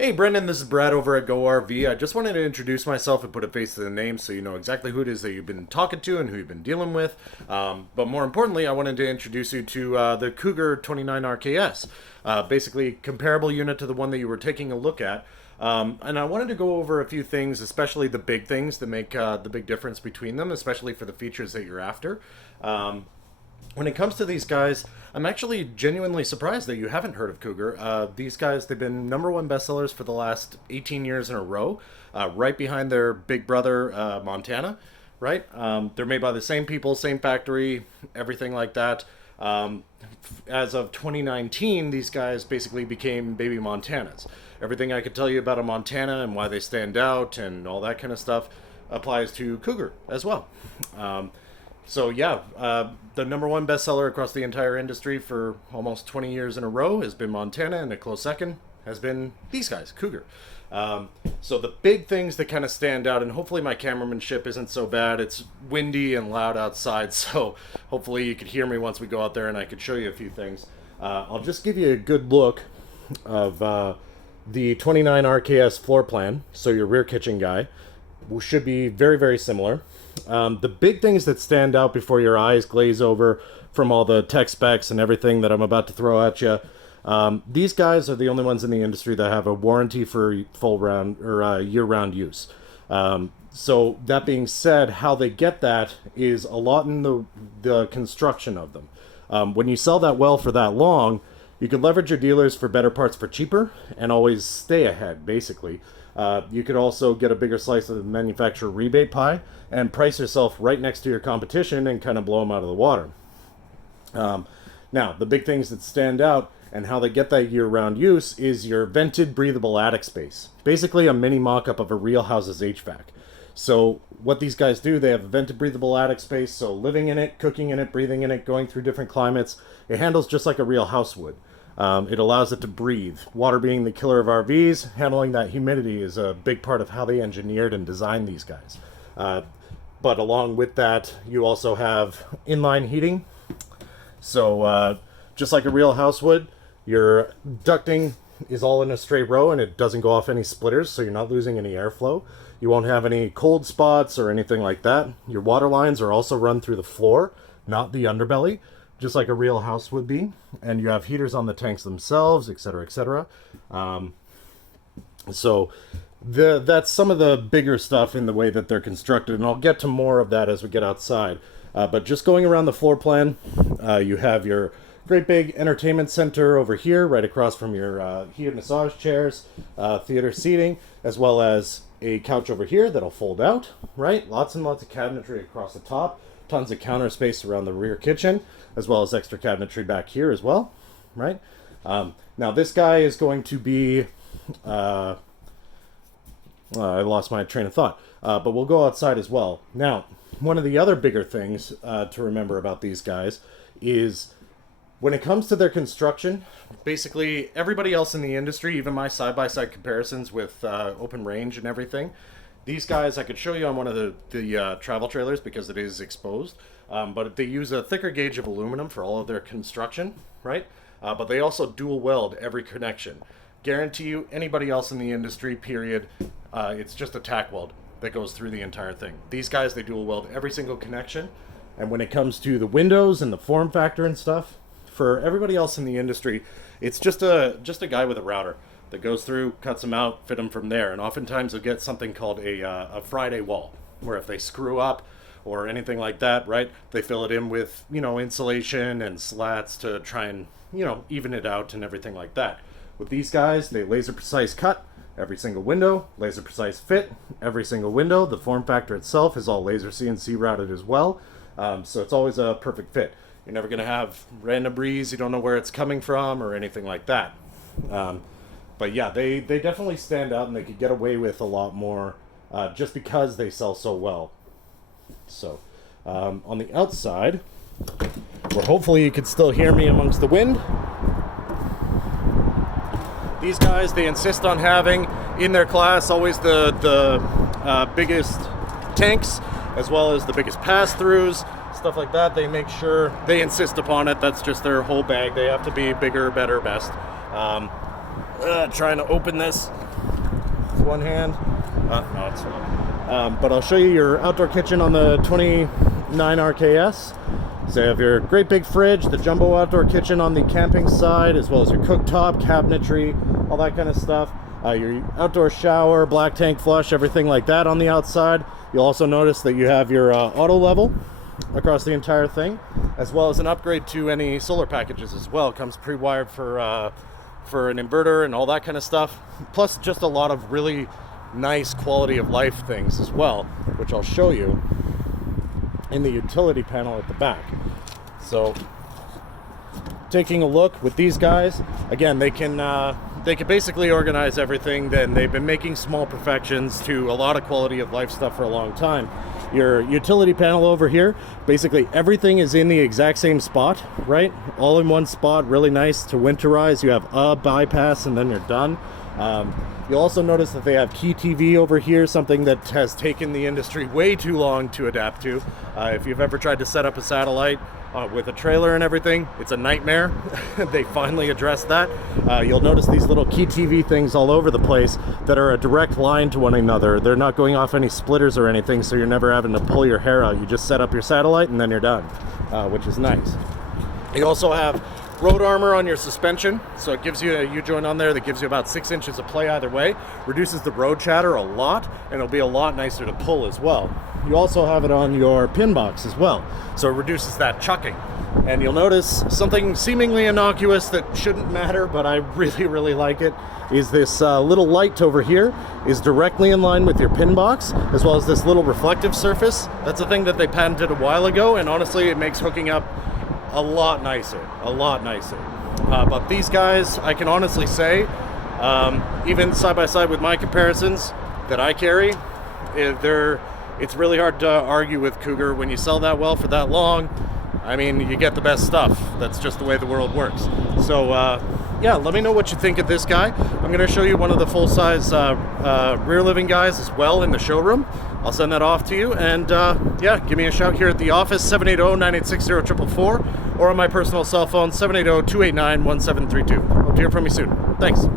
Hey Brendan, this is Brad over at GoRV. I just wanted to introduce myself and put a face to the name so you know exactly who it is that you've been talking to and who you've been dealing with. But more importantly, I wanted to introduce you to the Cougar 29 RKS, basically comparable unit to the one that you were taking a look at. And I wanted to go over a few things, especially the big things that make the big difference between them, especially for the features that you're after. When it comes to these guys, I'm actually genuinely surprised that you haven't heard of Cougar. These guys, they've been number one bestsellers for the last 18 years in a row, right behind their big brother, Montana, right? They're made by the same people, same factory, everything like that. As of 2019, these guys basically became baby Montanas. Everything I could tell you about a Montana and why they stand out and all that kind of stuff applies to Cougar as well. So yeah, the number one bestseller across the entire industry for almost 20 years in a row has been Montana, and a close second has been these guys, Cougar. So the big things that kind of stand out, and hopefully my cameramanship isn't so bad. It's windy and loud outside, so hopefully you could hear me once we go out there and I could show you a few things. I'll just give you a good look of the 29 RKS floor plan, so your rear kitchen guy should be very, very similar. The big things that stand out before your eyes glaze over from all the tech specs and everything that I'm about to throw at you, these guys are the only ones in the industry that have a warranty for full round or year-round use. So that being said, how they get that is a lot in the construction of them. When you sell that well for that long, you could leverage your dealers for better parts for cheaper and always stay ahead, basically. You could also get a bigger slice of the manufacturer rebate pie and price yourself right next to your competition and kind of blow them out of the water. Now, the big things that stand out and how they get that year-round use is your vented breathable attic space. Basically a mini mock-up of a real house's HVAC. So what these guys do, they have a vented breathable attic space, so living in it, cooking in it, breathing in it, going through different climates, it handles just like a real house would. It allows it to breathe. Water being the killer of RVs, handling that humidity is a big part of how they engineered and designed these guys. But along with that, you also have inline heating. So just like a real house would, your ducting is all in a straight row and it doesn't go off any splitters, so you're not losing any airflow. You won't have any cold spots or anything like that. Your water lines are also run through the floor, not the underbelly, just like a real house would be. And you have heaters on the tanks themselves, etc., etc. So that's some of the bigger stuff in the way that they're constructed, and I'll get to more of that as we get outside. But just going around the floor plan, you have your great big entertainment center over here, right across from your heated massage chairs, theater seating, as well as a couch over here that'll fold out, right? Lots and lots of cabinetry across the top, tons of counter space around the rear kitchen, as well as extra cabinetry back here as well, right? Now this guy is going to be, I lost my train of thought, but we'll go outside as well. Now, one of the other bigger things to remember about these guys is when it comes to their construction, basically everybody else in the industry, even my side-by-side comparisons with open range and everything, these guys, I could show you on one of the travel trailers because it is exposed, but they use a thicker gauge of aluminum for all of their construction, right? But they also dual weld every connection. Guarantee you, anybody else in the industry, period, it's just a tack weld that goes through the entire thing. These guys, they dual weld every single connection, and when it comes to the windows and the form factor and stuff, for everybody else in the industry, it's just a guy with a router that goes through, cuts them out, fit them from there. And oftentimes they'll get something called a Friday wall, where if they screw up or anything like that, right, they fill it in with, insulation and slats to try and, even it out and everything like that. With these guys, they laser precise cut every single window, laser precise fit every single window. The form factor itself is all laser CNC routed as well. So it's always a perfect fit. You're never going to have random breeze, you don't know where it's coming from or anything like that. But yeah, they definitely stand out, and they could get away with a lot more just because they sell so well. So on the outside, where hopefully you could still hear me amongst the wind, these guys, they insist on having in their class always the biggest tanks as well as the biggest pass-throughs, stuff like that. They make sure, they insist upon it. That's just their whole bag. They have to be bigger, better, best. Trying to open this with one hand. No, it's not. But I'll show you your outdoor kitchen on the 29 RKS. So you have your great big fridge, the jumbo outdoor kitchen on the camping side, as well as your cooktop, cabinetry, all that kind of stuff. Your outdoor shower, black tank flush, everything like that on the outside. You'll also notice that you have your auto level across the entire thing, as well as an upgrade to any solar packages as well. It comes pre-wired for an inverter and all that kind of stuff. Plus just a lot of really nice quality of life things as well, which I'll show you in the utility panel at the back. So taking a look with these guys, again, they can basically organize everything. Then they've been making small perfections to a lot of quality of life stuff for a long time. Your utility panel over here, basically everything is in the exact same spot, right? All in one spot, really nice to winterize. You have a bypass and then you're done. You'll also notice that they have Key TV over here, something that has taken the industry way too long to adapt to. If you've ever tried to set up a satellite with a trailer and everything, it's a nightmare. They finally addressed that. You'll notice these little Key TV things all over the place that are a direct line to one another. They're not going off any splitters or anything, so you're never having to pull your hair out. You just set up your satellite and then you're done, which is nice. You also have road armor on your suspension, so it gives you a U-joint on there that gives you about 6 inches of play either way, reduces the road chatter a lot, and it'll be a lot nicer to pull as well. You also have it on your pin box as well, so it reduces that chucking. And you'll notice something seemingly innocuous that shouldn't matter, but I really like it, is this little light over here is directly in line with your pin box, as well as this little reflective surface. That's a thing that they patented a while ago, and honestly it makes hooking up a lot nicer. But these guys, I can honestly say, even side by side with my comparisons that I carry, it's really hard to argue with Cougar. When you sell that well for that long, I mean, you get the best stuff. That's just the way the world works. So yeah, let me know what you think of this guy. I'm going to show you one of the full-size rear living guys as well in the showroom. I'll send that off to you, and yeah, give me a shout here at the office, 780-986-0444, or on my personal cell phone, 780-289-1732. Hope to hear from you soon. Thanks.